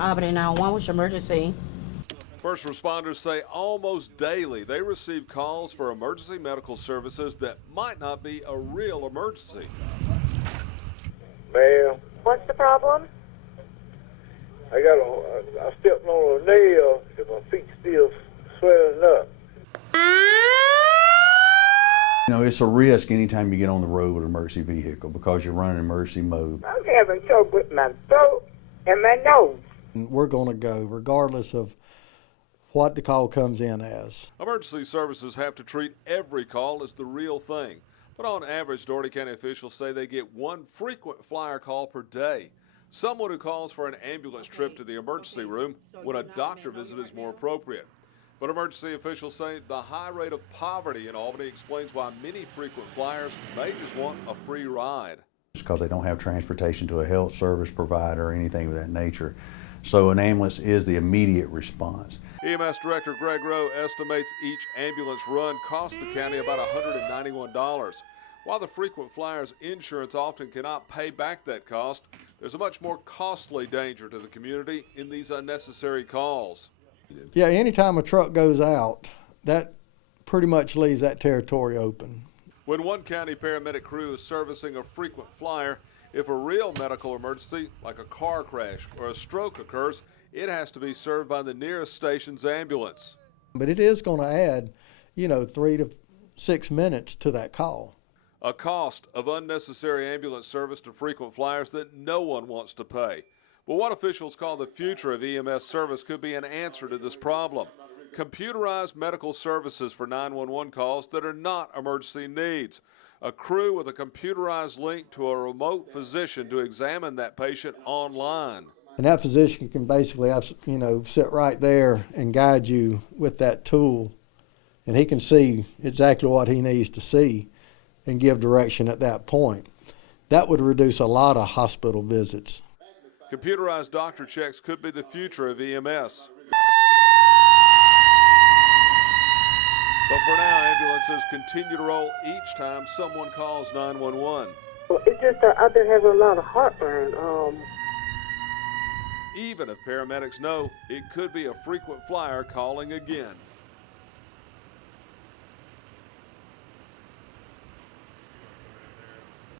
Albany 911, what's your emergency? First responders say almost daily they receive calls for emergency medical services that might not be a real emergency. Ma'am, What's the problem? I stepped on a nail and my feet still swelling up. You know, it's a risk anytime you get on the road with an emergency vehicle because you're running emergency mode. I'm having trouble with my throat and my nose. We're going to go regardless of what the call comes in as. Emergency services have to treat every call as the real thing. But on average, Doherty County officials say they get one frequent flyer call per day. Someone who calls for an ambulance trip to the emergency room when a doctor visit is more appropriate. But emergency officials say the high rate of poverty in Albany explains why many frequent flyers may just want a free ride. It's because they don't have transportation to a health service provider or anything of that nature. So an ambulance is the immediate response. EMS Director Greg Rowe estimates each ambulance run costs the county about $191. While the frequent flyers insurance often cannot pay back that cost, there's a much more costly danger to the community in these unnecessary calls. Yeah, anytime a truck goes out, that pretty much leaves that territory open. When one county paramedic crew is servicing a frequent flyer, if a real medical emergency, like a car crash or a stroke occurs, it has to be served by the nearest station's ambulance. But it is going to add, 3 to 6 minutes to that call. A cost of unnecessary ambulance service to frequent flyers that no one wants to pay. But what officials call the future of EMS service could be an answer to this problem. Computerized medical services for 911 calls that are not emergency needs. A crew with a computerized link to a remote physician to examine that patient online. And that physician can basically, sit right there and guide you with that tool. And he can see exactly what he needs to see and give direction at that point. That would reduce a lot of hospital visits. Computerized doctor checks could be the future of EMS. But for now, ambulances continue to roll each time someone calls 911. Well, it's just that I've been having a lot of heartburn. Even if paramedics know it could be a frequent flyer calling again.